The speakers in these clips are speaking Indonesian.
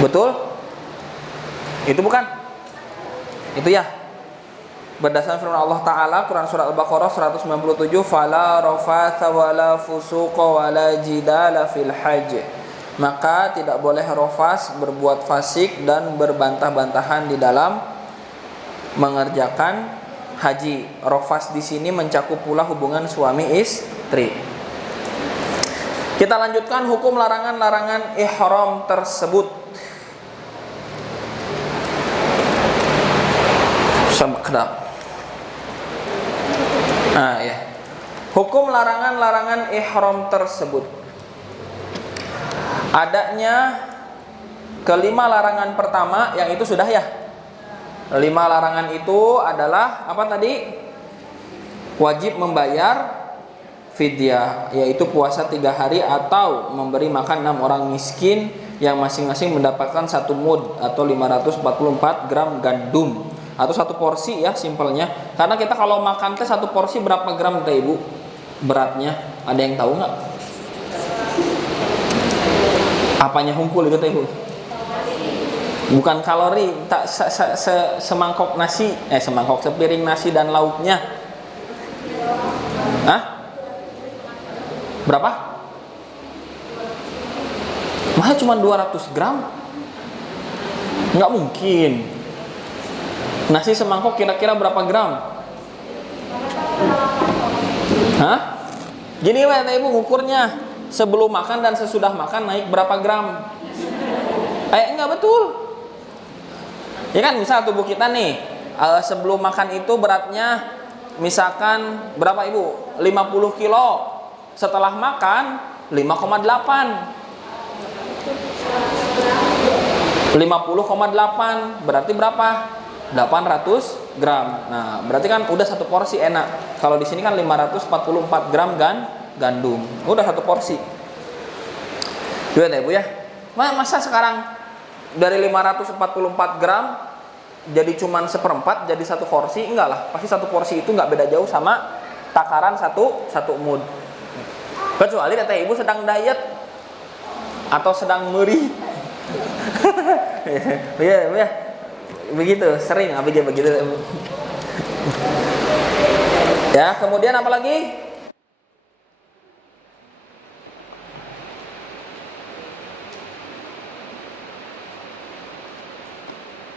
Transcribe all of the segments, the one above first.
Betul? Itu bukan? Itu ya. Berdasarkan firman Allah Ta'ala Quran Surat Al-Baqarah 197, fala rafatha wala fusuqa wala jidala fil hajj. Maka tidak boleh rofas, berbuat fasik dan berbantah-bantahan di dalam mengerjakan haji. Rofas di sini mencakup pula hubungan suami istri. Kita lanjutkan hukum larangan-larangan ihram tersebut. Kedap. Nah ya, hukum larangan-larangan ihram tersebut. Adanya kelima larangan pertama, yang itu sudah ya. 5 larangan itu adalah apa tadi? Wajib membayar fidyah, yaitu puasa 3 hari atau memberi makan 6 orang miskin yang masing-masing mendapatkan 1 mud atau 544 gram gandum. Atau 1 porsi ya simpelnya. Karena kita kalau makan teh 1 porsi berapa gram teh Ibu? Beratnya ada yang tahu nggak? Apanya hungkul itu teh Ibu? Bukan kalori, tak semangkok nasi, sepiring nasi dan lauknya. Hah? Berapa? Masa cuma 200 gram? Nggak mungkin. Nasi semangkok kira-kira berapa gram? Hah? Gini weh Ibu ngukurnya. Sebelum makan dan sesudah makan naik berapa gram? Enggak betul. Ya kan misal tubuh kita nih sebelum makan itu beratnya misalkan berapa Ibu? 50 kilo. Setelah makan 5,8. 50,8 berarti berapa? 800 gram. Nah, berarti kan udah 1 porsi enak. Kalau di sini kan 544 gram gandum. Udah 1 porsi. Lihat ya, Bu ya. Masa sekarang dari 544 gram jadi cuman 1/4 jadi 1 porsi? Enggak lah. Pasti 1 porsi itu enggak beda jauh sama takaran 1 mud. Kecuali kata Ibu sedang diet atau sedang meri. Ya, ya. Begitu, sering begitu. Ya, kemudian apa lagi?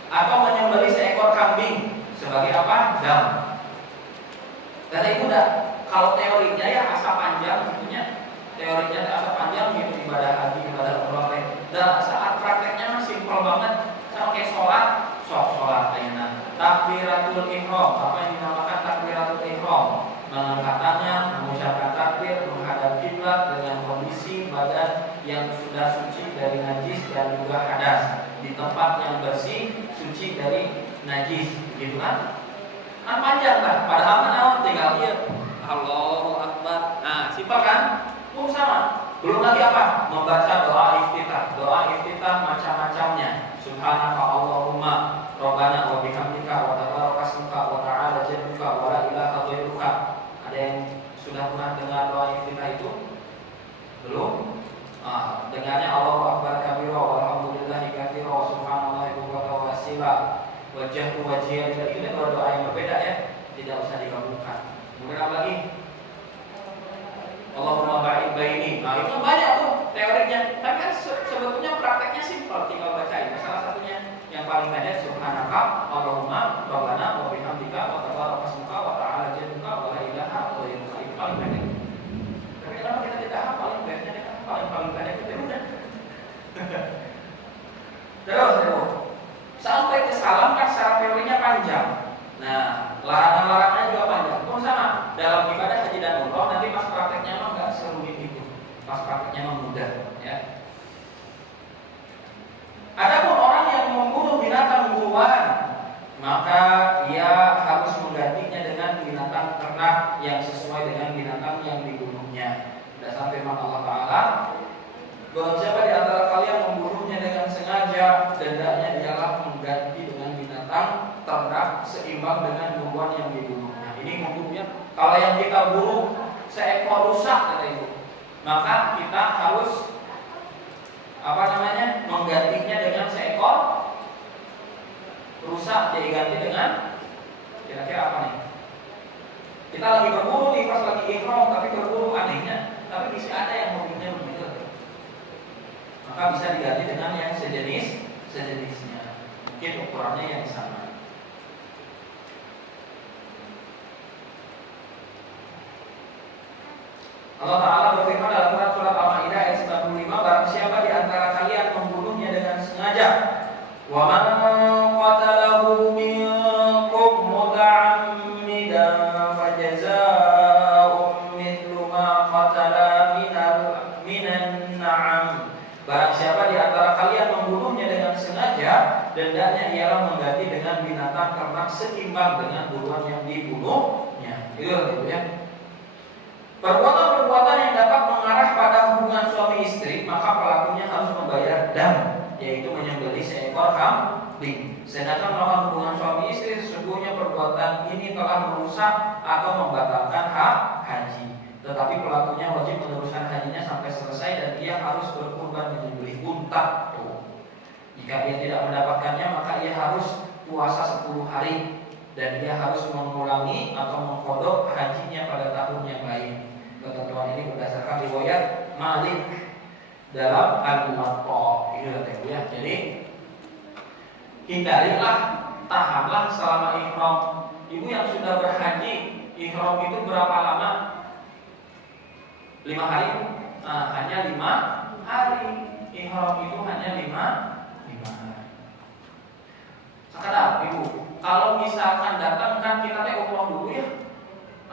Atau menyembelih seekor kambing sebagai apa? Dam. Dan Ibu kalau teorinya ya asa panjang tentunya. Teorinya asa panjang gitu ibadah haji, ibadah umrah. Dan saat prakteknya mah simpel banget. Sama kayak sholat ayeuna. Takbiratul ihram, apa yang dinamakan takbiratul ihram? Mengangkat tangan, mengucapkan takbir, menghadap kiblat dengan kondisi badan yang sudah suci dari najis dan juga hadas, di tempat yang bersih, suci dari najis, gitu kan? Kan panjang kan? Padahal kan tinggal lihat Allahu Akbar. Nah, simpel kan? Sama. Belum lagi apa? Membaca doa iftitah macam-macamnya. Subhanaka Allahumma Rabbana wa bihamdika wa tabaraka ismuka wa ta'ala jadduka wa la ilaha ghairuka. Ada yang sudah pernah dengar doa iftitah itu? Belum? Dengarnya Allahu Akbar kabira walhamdulillahi katsira wa subhanallahi bukratan wa asila. Wajhatu wajhiya lillahi. Ini doa yang berbeda ya. Tidak usah digabungkan. Kemudian apa lagi? Allahumma ba'id baini. Nah, itu banyak tuh teorinya. Tapi kan sebetulnya prakteknya simpel, tinggal bacain. Salah satunya yang paling pendek subhanaka Allahumma rabbana wa bihamdika wa tabaraka ismuka wa ta'ala jadduka wa la ilaha ghairuka. Itu paling pendek. Tapi kenapa kita tidak hafal yang baiknya kan paling pendek itu udah. Terus sampai ke salam kan secara teorinya panjang. Nah, larangan-larangannya juga panjang. Pun sama dalam ibadah haji dan umroh nanti pas prakteknya mah nggak serumit itu. Pas prakteknya mah mudah, ya. Adapun orang yang membunuh binatang buruan, maka ia harus menggantinya dengan binatang ternak yang sesuai dengan binatang yang dibunuhnya. Berdasarkan firman Allah Ta'ala, barang siapa di antara kalian membunuhnya dengan sengaja, dendanya ialah mengganti dengan binatang ternak seimbang dengan buruan yang dibunuhnya. Ini hukumnya. Kalau yang kita bunuh seekor rusak kata Ibu, maka kita harus menggantinya dengan seekor maka bisa diganti dengan yang sejenisnya. Mungkin ukurannya yang sama. Allah Ta'ala berfirman dalam surat Al-Maidah ayat 95, barang siapa di antara kalian membunuhnya dengan sengaja, wa man qatalahu minkum muta'ammidan fajazaa'un mithlu ma qatala minan na'am. Barang siapa di antara kalian membunuhnya dengan sengaja, dendanya ialah mengganti dengan binatang ternak seimbang dengan buruan yang dibunuhnya. Itu ya. Perbuatan-perbuatan yang dapat mengarah pada hubungan suami istri, maka pelakunya harus membayar dam, yaitu menyembelih seekor kambing. Sedangkan melakukan hubungan suami istri, sesungguhnya perbuatan ini telah merusak atau membatalkan hak haji. Tetapi pelakunya wajib meneruskan hajinya sampai selesai dan dia harus berkurban menyembelih unta. Jika dia tidak mendapatkannya, maka ia harus puasa 10 hari dan dia harus mengulangi atau mengkodok hajinya pada tahun yang lain. Ketentuan ini berdasarkan riwayat Malik dalam Al-Muwatta. Itu ya. Jadi hindarilah, tahanlah selama ihram. Ibu yang sudah berhaji, ihram itu berapa lama? 5 hari. Nah, hanya 5 hari. Ihram itu hanya 5 hari. Sekarang ibu, kalau misalkan datang kan kita umroh dulu ya.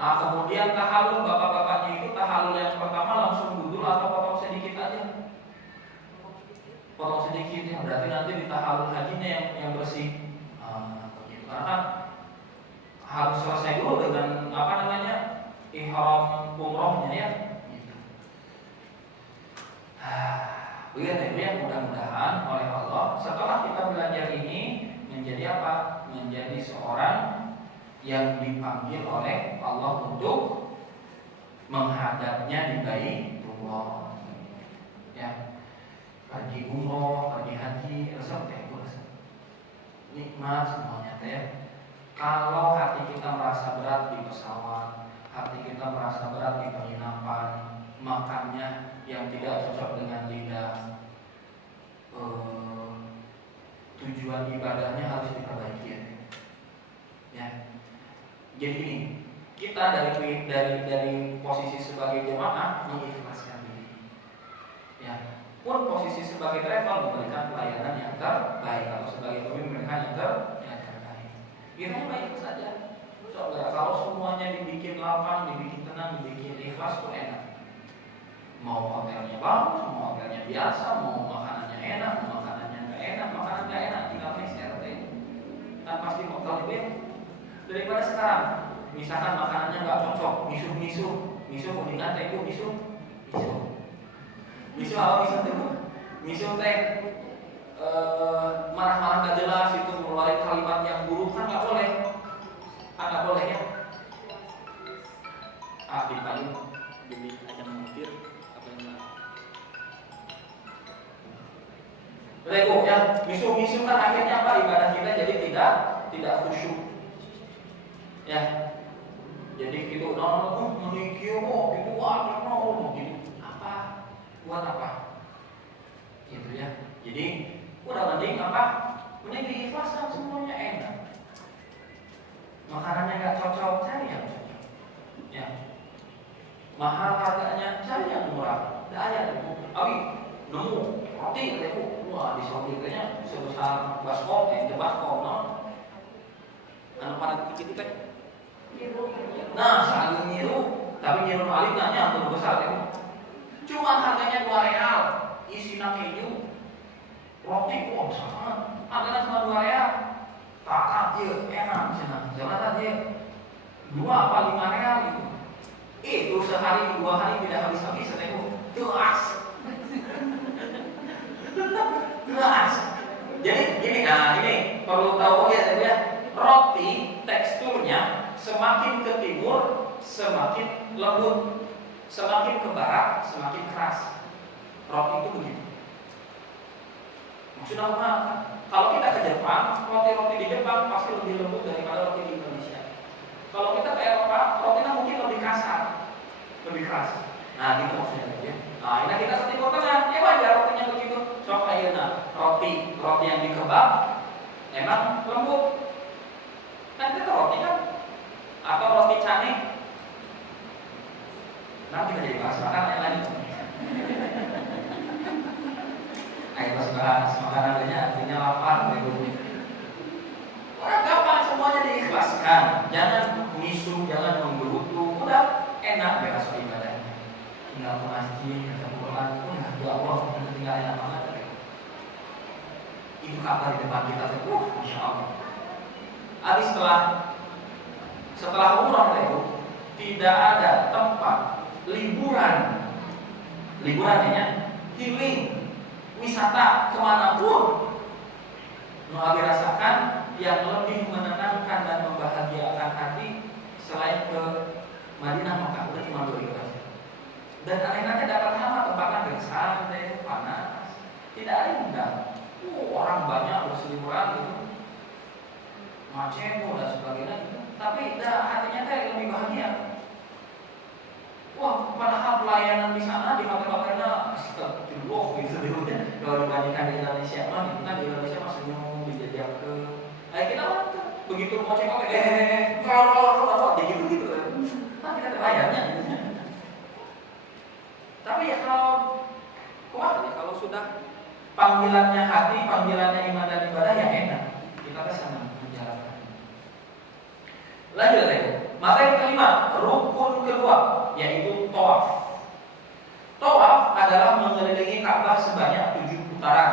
Nah, kemudian tahallul, bapak-bapaknya itu tahallul yang pertama langsung dudul atau potong sedikit aja? Potong sedikit ya, berarti nanti di tahallul hajinya yang bersih. Karena kan harus selesai dulu dengan ihram umrohnya ya. Gitu. Begitu ya, mudah-mudahan oleh Allah setelah kita belajar ini menjadi apa? Menjadi seorang yang dipanggil oleh Allah untuk menghadapnya di Baitullah. Ya, pergi umroh, pergi haji, resep nikmat semuanya ya. Kalau hati kita merasa berat di pesawat, hati kita merasa berat di penginapan, makannya yang tidak cocok dengan lidah, tujuan ibadahnya harus diperbaiki ya. Jadi gini, kita dari posisi sebagai jemaah mengikhlaskan diri. Ya, pun posisi sebagai travel memberikan pelayanan yang terbaik, atau sebagai pemimpin memberikan yang terbaik. Kita baik saja. Saudara, kalau semuanya dibikin lapang, dibikin tenang, dibikin ikhlas tuh enak. Mau hotelnya bagus, mau hotelnya biasa, mau makanannya enak, mau makanannya nggak enak, makanan nggak enak, tinggal meser deh. Kan pasti mau lebih. Daripada sekarang, misalkan makanannya nggak cocok, misuh mendingan teh bu misuh apa misuh teh bu? Misuh teh marah-marah nggak jelas itu ngeluarin kalimat yang buruk kan nggak boleh ya. Di payung demi aja mengutir apa yang enggak. Lego ya, misuh kan akhirnya apa? Ibadah kita jadi tidak khusyuk. Ya, jadi gitu, menikir gitu, gitu, apa, buat apa, gitu ya. Jadi udah mending apa, mending diikhlaskan semuanya enak. Makanannya nggak cocok, cari yang cocok. Ya, mahal harganya, cari yang murah. Ada nemu roti, wah di Saudi sebesar baskom, anu pada dikit kan. Nah, saling nyiru, tapi nyiru alif nanya untuk besar ya. Cuma harganya 2 real, isinya keju, roti besar banget. Harganya cuma 2 real. Tak dia enak sana. Jangan dia 2 apa 5 real gitu. Itu sehari 2 hari tidak habis-habis itu. Tuas. Jadi gini, ini perlu tahu ya, roti teksturnya semakin ke timur semakin lembut, semakin ke barat semakin keras. Roti itu begitu. Maksudnya apa? Kalau kita ke Jepang, roti-roti di Jepang pasti lebih lembut daripada roti di Indonesia. Kalau kita ke Eropa, rotinya mungkin lebih kasar, lebih keras. Nah, gitu maksudnya ya. Nah, ini kita ke Timur Tengah, ya wajar rotinya begitu. memang lembut. Kan kita roti kan, atau roti cane. Nah kita jadi bahas makanan yang lain. Ayo bahas makanan banyak, artinya lapar. Orang gampang semuanya diikhlaskan. Jangan misu, jangan menggerutu. Udah enak beres ibadahnya. Tinggal ke masjid, baca Quran, ya Allah, tinggal enak banget. Itu kabar di depan kita, masya Allah. Habis setelah umrah itu tidak ada tempat liburan ya, healing, wisata kemanapun Nabi rasakan yang lebih menenangkan dan membahagiakan hati selain ke Madinah Mekah. Udah cuma 2 itu aja. Dan aneh-aneh dapat hama tempatnya bersantai, panas, tidak ada yang undang. Orang banyak berseliweran gitu, macet dan sebagainya gitu. Tapi hatinya kayak lebih bahagia. Wah, padahal pelayanan di sana di hotel-hotelnya astagfirullah gitu ya. Kalau dibandingkan di Indonesia mah, itu kan di Indonesia mah senyum, dijajak ke. Kita mah begitu mau cek kalau gitu kan. Nah, kita terbayarnya gitu. Tapi ya kalau sudah panggilannya hati, panggilannya iman dan ibadah ya enak. Kita kan senang menjalankan. Lanjut lagi. Maka yang kelima, rukun kedua, yaitu tawaf. Tawaf adalah mengelilingi Ka'bah sebanyak 7 putaran.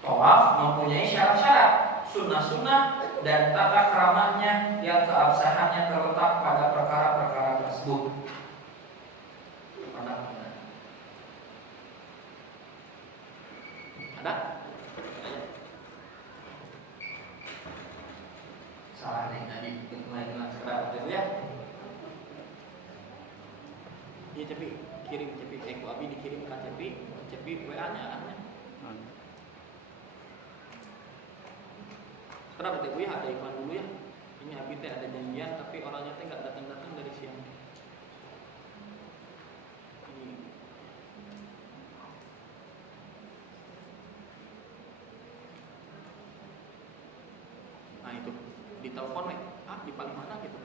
Tawaf mempunyai syarat-syarat, sunnah-sunnah, dan tata keramanya yang keabsahannya terletak pada perkara-perkara tersebut. Ada? Salah nih, tadi mulai dengan sekedar itu ya. Iya Cepi, kirim Cepi, Eko Abi dikirimkan Cepi WA-nya anaknya. Sekarang berarti Bu ya ada iklan dulu ya. Ini Abi teh ada janjian tapi orangnya teh nggak datang dari siang. Nah itu ditelepon nih, di paling mana gitu.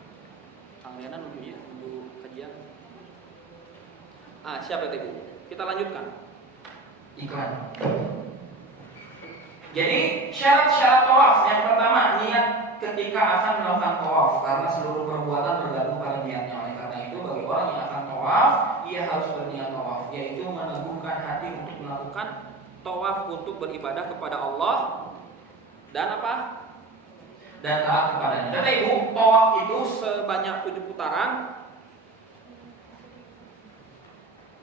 Kang Riana menuju kajian. Siapa itu Bu? Kita lanjutkan. Iklan. Jadi syarat-syarat tawaf yang pertama, niat ketika akan melakukan tawaf, karena seluruh perbuatan bergantung pada niatnya. Oleh karena itu bagi orang yang akan tawaf, ia harus berniat tawaf, yaitu meneguhkan hati untuk melakukan tawaf untuk beribadah kepada Allah dan apa? Dan taat kepadanya. Kata Ibu, tawaf itu sebanyak 7 putaran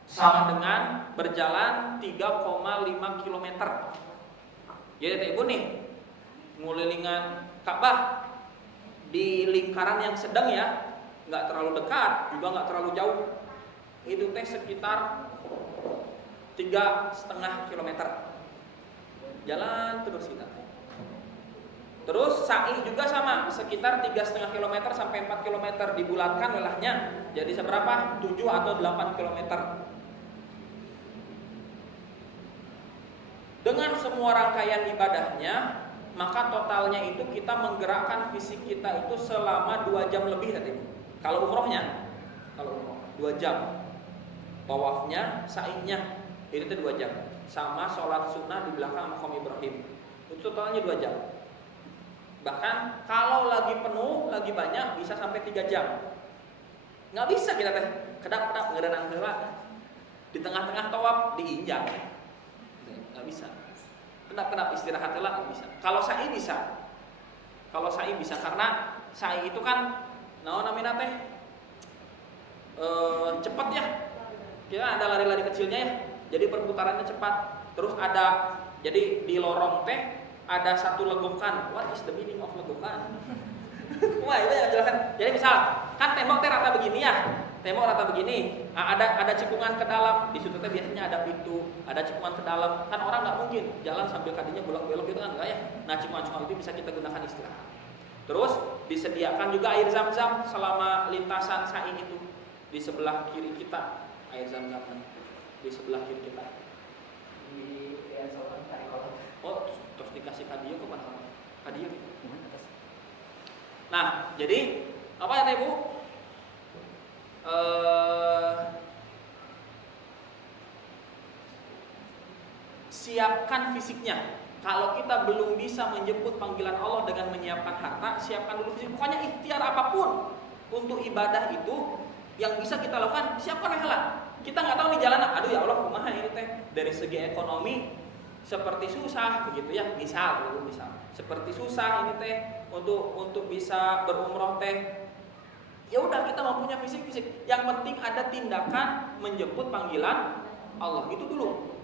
sama dengan berjalan 3,5 km. Jadi kata Ibu nih, ngelilingan Ka'bah di lingkaran yang sedang ya, nggak terlalu dekat, juga nggak terlalu jauh. Itu teh sekitar 3,5 km. Jalan terus kita. Terus sa'i juga sama, sekitar 3,5 km sampai 4 km, dibulatkan welahnya. Jadi seberapa? 7 atau 8 km. Dengan semua rangkaian ibadahnya, maka totalnya itu kita menggerakkan fisik kita itu selama 2 jam lebih tadi. Kalau umrohnya, 2 jam. Tawafnya, sa'inya, itu 2 jam. Sama sholat sunnah di belakang maqam Ibrahim. Itu totalnya 2 jam. Bahkan kalau lagi penuh, lagi banyak, bisa sampai 3 jam. Nggak bisa kita teh kedap-kedap ngerenang heula. Di tengah-tengah tawaf diinjak. Nggak bisa. Kedap-kedap istirahat heula nggak bisa. Kalau sa'i bisa. Kalau sa'i bisa karena sa'i itu kan naon namina teh? Cepat ya. Kita ada lari-lari kecilnya ya. Jadi perputarannya cepat. Terus ada jadi di lorong teh ada satu legokan. What is the meaning of legokan? Wah, itu yang jelaskan. Jadi misal, kan tembok teh rata begini ya. Tembok rata begini. Nah, ada cikungan ke dalam. Di situ teh biasanya ada pintu, ada cikungan ke dalam. Kan orang nggak mungkin jalan sambil kakinya bolak-belok gitu kan enggak ya. Nah, cikungan-cikungan itu bisa kita gunakan istirahat. Terus disediakan juga air zam-zam selama lintasan sa'i itu di sebelah kiri kita. Air zam-zam di sebelah kiri kita. Di Solan. Oh, terus dikasih hadiah kepada Nah, jadi apa ya Ibu? Siapkan fisiknya. Kalau kita belum bisa menjemput panggilan Allah dengan menyiapkan harta, siapkan dulu fisik. Pokoknya ikhtiar apapun untuk ibadah itu yang bisa kita lakukan, siapkan helah. Kita nggak tahu nih jalan, aduh ya Allah, kumaha ini teh dari segi ekonomi seperti susah begitu ya. Misal, seperti susah ini teh untuk bisa berumroh teh. Ya udah, kita mempunyai fisik. Yang penting ada tindakan menjemput panggilan Allah itu dulu.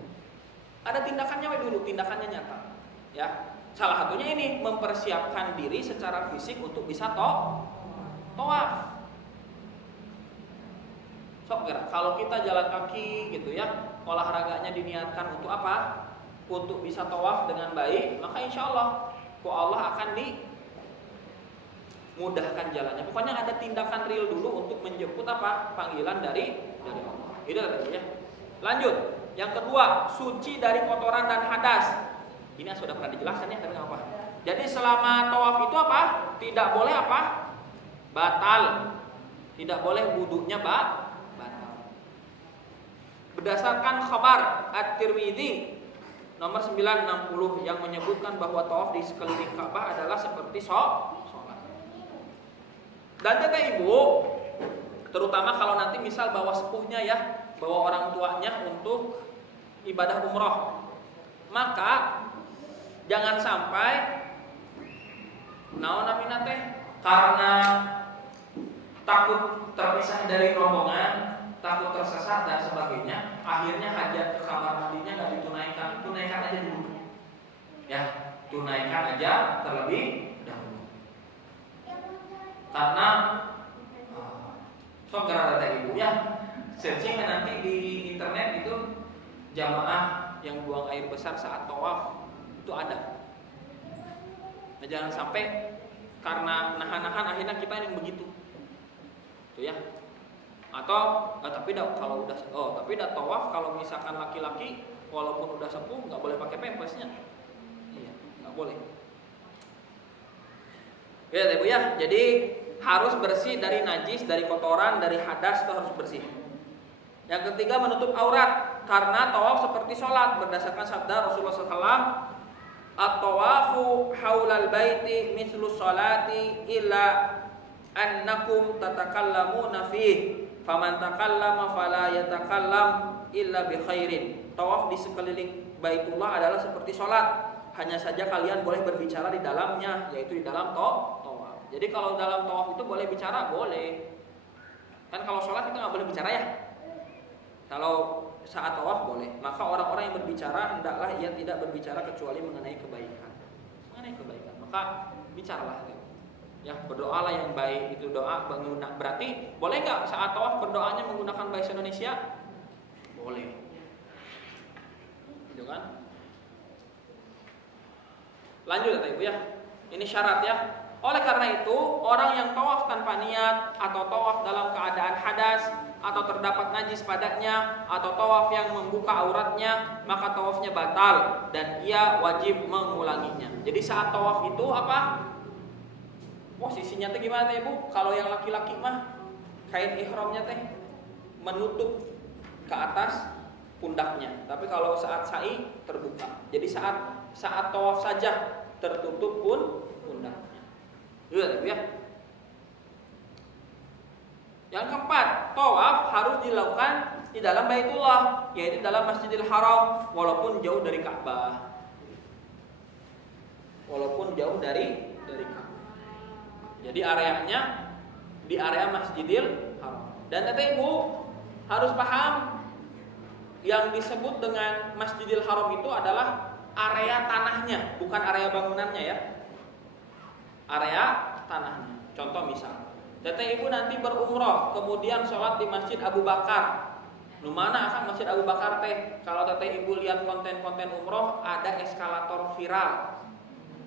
Ada tindakannya dulu, tindakannya nyata. Ya, salah satunya ini mempersiapkan diri secara fisik untuk bisa tawaf. Sok kira, kalau kita jalan kaki gitu ya, olahraganya diniatkan untuk apa? Untuk bisa tawaf dengan baik, maka insya Allah akan dimudahkan jalannya. Pokoknya ada tindakan real dulu untuk menjemput apa? Panggilan dari Allah. Itu tadi ya. Lanjut. Yang kedua, suci dari kotoran dan hadas. Ini sudah pernah dijelaskan ya, tapi nggak apa. Jadi selama tawaf itu apa? Tidak boleh apa? Batal. Tidak boleh wudhunya batal. Berdasarkan khabar At-Tirmidzi nomor 960 yang menyebutkan bahwa tawaf di sekeliling Ka'bah adalah seperti sholat. Dan kata Ibu, terutama kalau nanti misal bawa sepuhnya ya, bawa orang tuanya untuk ibadah umroh, maka jangan sampai naon teh karena takut terpisah dari rombongan, takut tersesat dan sebagainya, akhirnya hajat ke kamar mandinya nggak ditunaikan. Tunaikan aja dulu, ya, tunaikan aja terlebih dahulu. Karena gara kata Ibu ya, searching nanti di internet itu jamaah yang buang air besar saat tawaf itu ada. Nah, jangan sampai karena nahan-nahan akhirnya kita yang begitu, tuh ya. Atau tapi udah tawaf kalau misalkan laki-laki walaupun udah sepuh nggak boleh pakai pampasnya, iya nggak boleh. Ya Ibu ya, jadi harus bersih dari najis, dari kotoran, dari hadas itu harus bersih. Yang ketiga, menutup aurat karena tawaf seperti sholat berdasarkan sabda Rasulullah SAW, at-tawafu haulal baiti mithlu sholati illa annakum tatakallamuna fih faman takallama fala yatakallam illa bi khairin. Tawaf di sekeliling Baitullah adalah seperti sholat, hanya saja kalian boleh berbicara di dalamnya, yaitu di dalam tawaf. Jadi kalau dalam tawaf itu boleh bicara, boleh. Kan kalau sholat kita nggak boleh bicara ya. Kalau saat tawaf boleh. Maka orang-orang yang berbicara hendaklah ia tidak berbicara kecuali mengenai kebaikan. Maka bicaralah. Ya, berdoalah yang baik, itu doa berarti boleh nggak saat tawaf berdoanya menggunakan bahasa Indonesia? Boleh. Gitu kan? Lanjut ya Ibu ya. Ini syarat ya. Oleh karena itu, orang yang tawaf tanpa niat atau tawaf dalam keadaan hadas atau terdapat najis padanya atau tawaf yang membuka auratnya, maka tawafnya batal dan ia wajib mengulanginya. Jadi saat tawaf itu apa? Posisinya teh gimana Ibu? Kalau yang laki-laki mah kain ihramnya teh menutup ke atas pundaknya. Tapi kalau saat sa'i terbuka. Jadi saat tawaf saja tertutup pun pundaknya. Ya. Yang keempat, tawaf harus dilakukan di dalam Baitullah, yaitu dalam Masjidil Haram, walaupun jauh dari Ka'bah. Jadi areanya di area Masjidil Haram. Dan Ibu harus paham yang disebut dengan Masjidil Haram itu adalah area tanahnya, bukan area bangunannya ya. Area tanahnya. Contoh misal, Teteh Ibu nanti berumroh, kemudian sholat di Masjid Abu Bakar. Nu mana akan Masjid Abu Bakar teh? Kalau Teteh Ibu lihat konten-konten umroh, ada eskalator viral.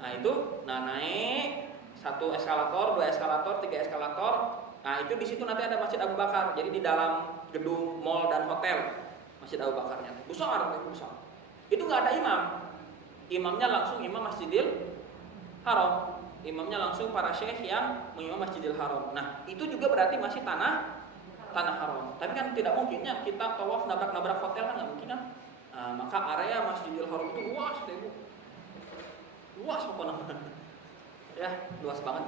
Nah itu, naik 1 eskalator, 2 eskalator, 3 eskalator. Nah itu di situ nanti ada Masjid Abu Bakar. Jadi di dalam gedung mall dan hotel Masjid Abu Bakarnya. Besar. Itu nggak ada imam. Imamnya langsung imam Masjidil Haram. Imamnya langsung para syekh yang mengimam Masjidil Haram. Nah, itu juga berarti masih tanah haram. Tapi kan tidak mungkinnya kita tawaf nabrak-nabrak hotel, kan nggak mungkin kan? Nah, maka area Masjidil Haram itu luas deh Bu. Luas pokoknya. Ya, luas banget.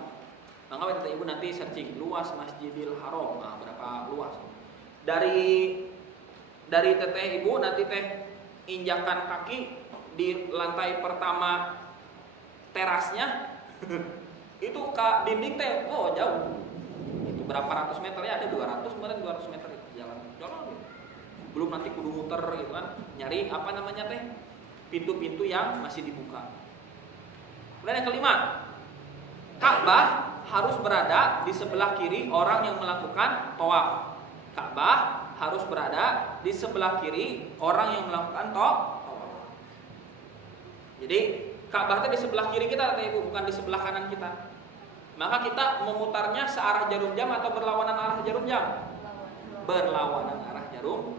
Maka kata Ibu nanti searching luas Masjidil Haram. Nah, berapa luas? Dari teteh Ibu nanti teh injakan kaki di lantai pertama terasnya itu ke dinding teh jauh. Itu berapa ratus meter ya? Ada 200 meter itu jalan. Belum nanti kudu muter gitu kan. Nyari apa namanya teh? Pintu-pintu yang masih dibuka. Kemudian yang kelima, Ka'bah harus berada di sebelah kiri orang yang melakukan tawaf. Ka'bah harus berada di sebelah kiri orang yang melakukan tawaf. Jadi Ka'bah itu di sebelah kiri kita, Ibu, bukan di sebelah kanan kita. Maka kita memutarnya searah jarum jam atau berlawanan arah jarum jam? Berlawanan arah jarum.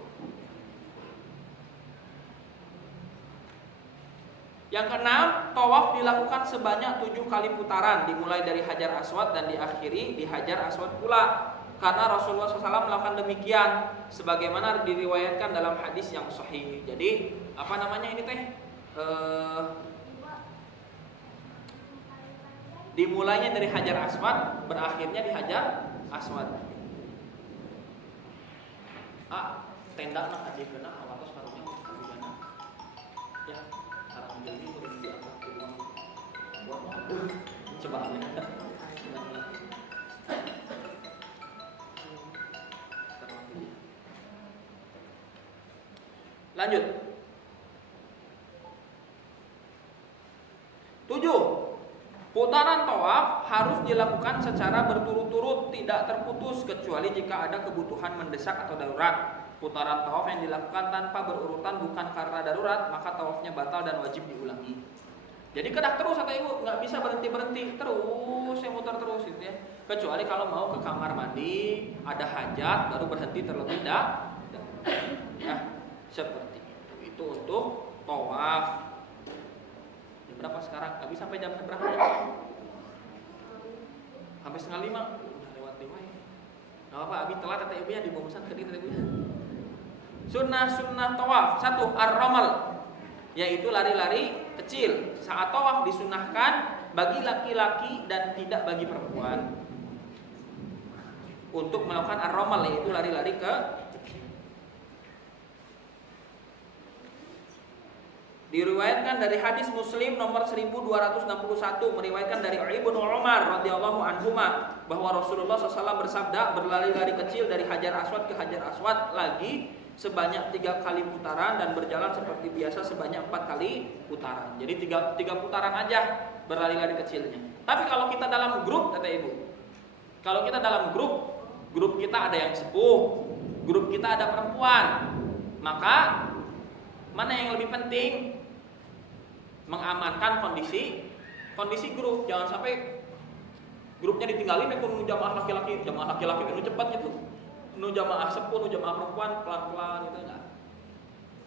Yang keenam, tawaf dilakukan sebanyak 7 kali putaran, dimulai dari Hajar Aswad dan diakhiri di Hajar Aswad pula. Karena Rasulullah SAW melakukan demikian, sebagaimana diriwayatkan dalam hadis yang sahih. Jadi apa namanya ini teh? Dimulainya dari Hajar Aswad, berakhirnya di Hajar Aswad. Tenda nak aja kena awatos karunya gimana? Ya, harap jadi turun di atas rumah. Coba aja. Lanjut. 7. Putaran tawaf harus dilakukan secara berturut-turut, tidak terputus kecuali jika ada kebutuhan mendesak atau darurat. Putaran tawaf yang dilakukan tanpa berurutan bukan karena darurat, maka tawafnya batal dan wajib diulangi. Jadi kedah terus kata Ibu, nggak bisa berhenti terus, yang muter terus gitu ya. Kecuali kalau mau ke kamar mandi, ada hajat, baru berhenti terlebih dahulu. Ya, seperti itu. Itu untuk tawaf. Berapa sekarang? Habis sampai jam berapa ya? Sampai 4:30. Udah lewat 5 ya. Gak apa-apa, Abi telat kata ibunya di bungkusan ke dia ibunya. Sunnah tawaf. 1. Ar-ramal, yaitu lari-lari kecil. Saat tawaf disunahkan bagi laki-laki dan tidak bagi perempuan untuk melakukan ar-ramal, yaitu lari-lari ke Diriwayatkan dari hadis Muslim nomor 1261, meriwayatkan dari Ibnu Umar radhiyallahu anhuma bahwa Rasulullah SAW bersabda, berlari-lari kecil dari Hajar Aswad ke Hajar Aswad lagi sebanyak 3 kali putaran dan berjalan seperti biasa sebanyak 4 kali putaran. Jadi 3 putaran aja berlari-lari kecilnya. Tapi kalau kita dalam grup, kata Ibu, kalau kita dalam grup kita ada yang sepuh, grup kita ada perempuan, maka mana yang lebih penting? Mengamankan kondisi grup. Jangan sampai grupnya ditinggalin nu jamaah laki-laki nu cepat gitu. Nu jamaah sepuh, nu jamaah perempuan pelan-pelan gitu enggak.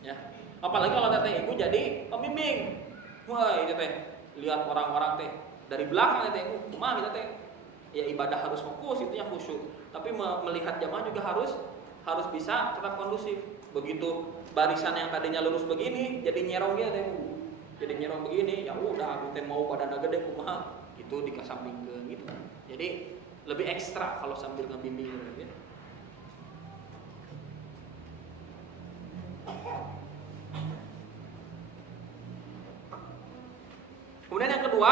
Ya. Apalagi kalau teh Ibu jadi pembimbing. Wah, itu teh lihat orang-orang teh dari belakang teh Ibu, kumaha gitu teh. Ya ibadah harus fokus, itu yang khusyuk. Tapi melihat jamaah juga harus bisa tetap kondusif. Begitu barisan yang tadinya lurus begini jadi nyerong dia teh. Jadi nyerong begini, ya udah aku teh mau badan gede kumaha gitu dikasampingkeun gitu. Jadi lebih ekstra kalau sambil ngebimbing gitu ya. Kemudian yang kedua,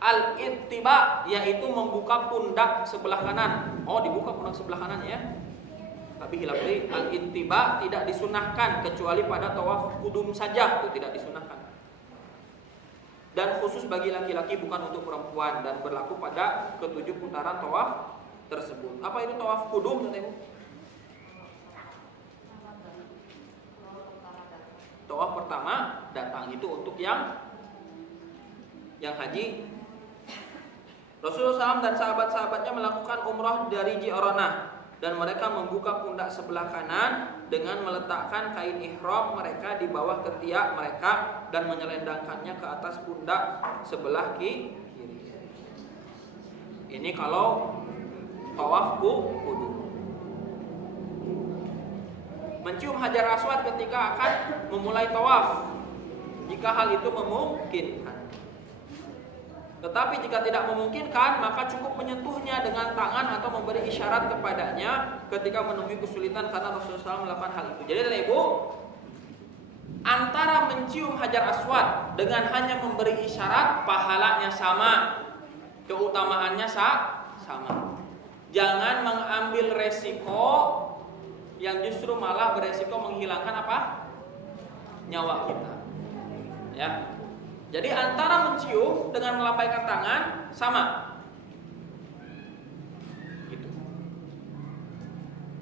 al-ittiba, yaitu membuka pundak sebelah kanan. Oh, dibuka pundak sebelah kanan ya. Tapi hilafri, al-ittiba tidak disunahkan kecuali pada tawaf kudum saja, itu tidak disunahkan. Dan khusus bagi laki-laki bukan untuk perempuan dan berlaku pada ke-7 putaran tawaf tersebut. Apa itu tawaf kudum? Tawaf pertama datang itu untuk yang haji. Rasulullah SAW dan sahabat-sahabatnya melakukan umrah dari Ji'ranah dan mereka membuka pundak sebelah kanan dengan meletakkan kain ihram mereka di bawah ketiak mereka dan menyelendangkannya ke atas pundak sebelah kiri. Ini kalau tawaf kudu. Mencium hajar aswad ketika akan memulai tawaf, jika hal itu memungkinkan. Tetapi jika tidak memungkinkan, maka cukup menyentuhnya dengan tangan atau memberi isyarat kepadanya ketika menemui kesulitan, karena Rasulullah SAW melakukan hal itu. Jadi Bapak Ibu, antara mencium hajar aswad dengan hanya memberi isyarat, pahalanya sama, keutamaannya sama. Jangan mengambil resiko yang justru malah beresiko menghilangkan apa? Nyawa kita. Ya. Jadi antara mencium dengan melambaikan tangan sama. Gitu.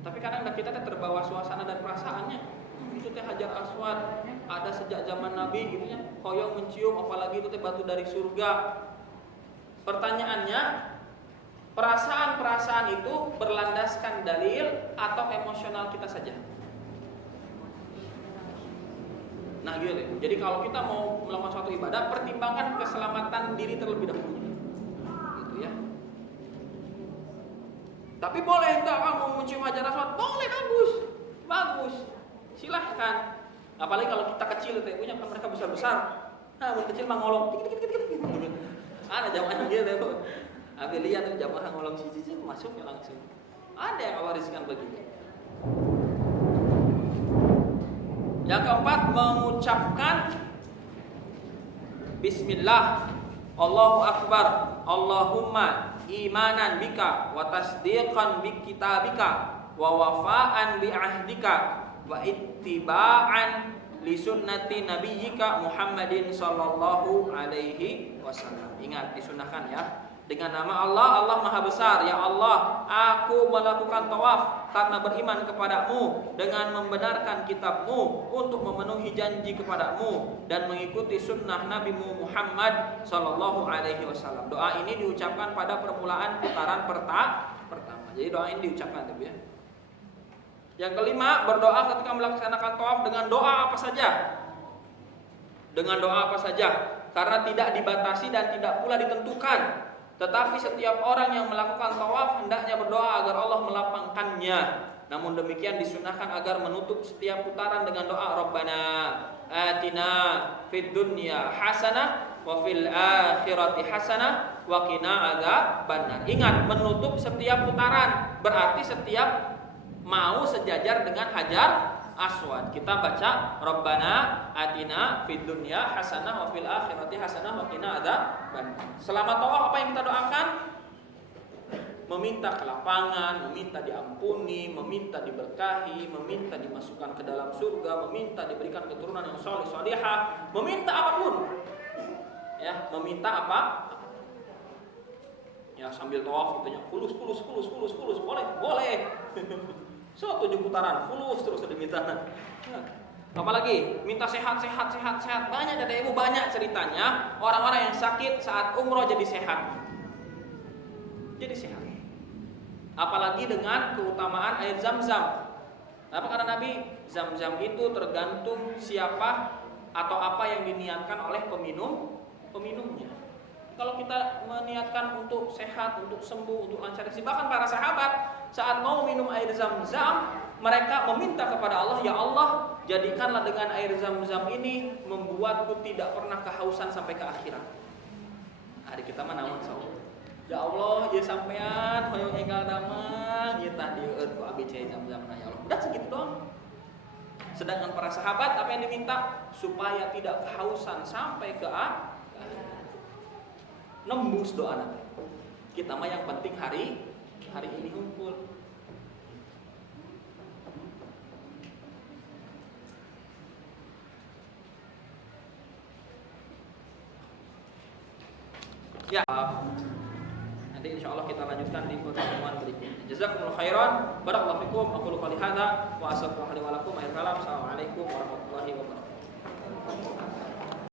Tapi kadang kita terbawa suasana dan perasaannya. Itu teh hajar aswad ada sejak zaman Nabi gitu ya. Hoyong mencium, apalagi itu teh batu dari surga. Pertanyaannya, perasaan-perasaan itu berlandaskan dalil atau emosional kita saja? Nah gitu. Jadi kalau kita mau melakukan suatu ibadah, pertimbangkan keselamatan diri terlebih dahulu. Gitu ya. Tapi boleh enggak kamu mencium hajar aswad? Boleh, bagus. Silahkan. Apalagi kalau kita kecil itu punya, kan mereka besar-besar. Nah, kalau kecil mah ngolong. Ada jamaah gitu. Ambil lihat tuh jamaah ngolong cici masuknya langsung. Ada yang mewariskan begitu. Yang keempat, mengucapkan Bismillah, Allahu Akbar, Allahumma imanan bika wa tasdiqan bi kitabika wa wafa'an bi ahdika wa ittiba'an li sunnati nabiyyika Muhammadin sallallahu alaihi wasallam. Ingat, disunahkan ya. Dengan nama Allah, Allah Maha Besar. Ya Allah, aku melakukan tawaf karena beriman kepadamu, dengan membenarkan kitabmu, untuk memenuhi janji kepadamu, dan mengikuti sunnah Nabimu Muhammad sallallahu alaihi wasallam. Doa ini diucapkan pada permulaan putaran pertama. Jadi doa ini diucapkan tuh ya. Yang kelima, berdoa ketika melaksanakan tawaf dengan doa apa saja. Dengan doa apa saja, karena tidak dibatasi dan tidak pula ditentukan. Tetapi setiap orang yang melakukan tawaf hendaknya berdoa agar Allah melapangkannya. Namun demikian disunahkan agar menutup setiap putaran dengan doa Rabbana atina fid dunya hasanah wa fil akhirati hasanah wa qina adzabannar. Ingat, menutup setiap putaran berarti setiap mau sejajar dengan hajar aswad. Kita baca Rabbana atina fid dunya hasanah wa fil akhirati hasanah wa qina adzabannar. Selama tawaf apa yang kita doakan? Meminta kelapangan, meminta diampuni, meminta diberkahi, meminta dimasukkan ke dalam surga, meminta diberikan keturunan yang saleh salihah, meminta apapun. Ya, meminta apa? Ya, sambil tawaf kitanya fulus boleh. So 7 putaran fulus terus diminta. Apalagi minta sehat. Banyak ada ibu, banyak ceritanya orang-orang yang sakit saat umroh jadi sehat. Apalagi dengan keutamaan air Zam-Zam. Kenapa? Karena Nabi, Zam-Zam itu tergantung siapa atau apa yang diniatkan oleh peminumnya. Kalau kita meniatkan untuk sehat, untuk sembuh, untuk lancar rezeki, bahkan para sahabat saat mau minum air Zam-Zam, mereka meminta kepada Allah, ya Allah, jadikanlah dengan air Zam-Zam ini membuatku tidak pernah kehausan sampai ke akhirat. Hari kita menawan saudara. Ya Allah, ya sampean hoyong enggal damang, ya tadi ku abi cai Zam-Zam ya Allah. Udah segitu doang. Sedangkan para sahabat apa yang diminta? Supaya tidak kehausan sampai ke akhirat. Nembus doa Nabi. Kita mah yang penting hari ini kumpul. Ya, nanti insya Allah kita lanjutkan di pertemuan berikutnya. Jazakumullah khairan, barakallahu fikum, aqulu qouli hadza wa astaghfirullahi wa lakum. Assalamualaikum warahmatullahi wabarakatuh.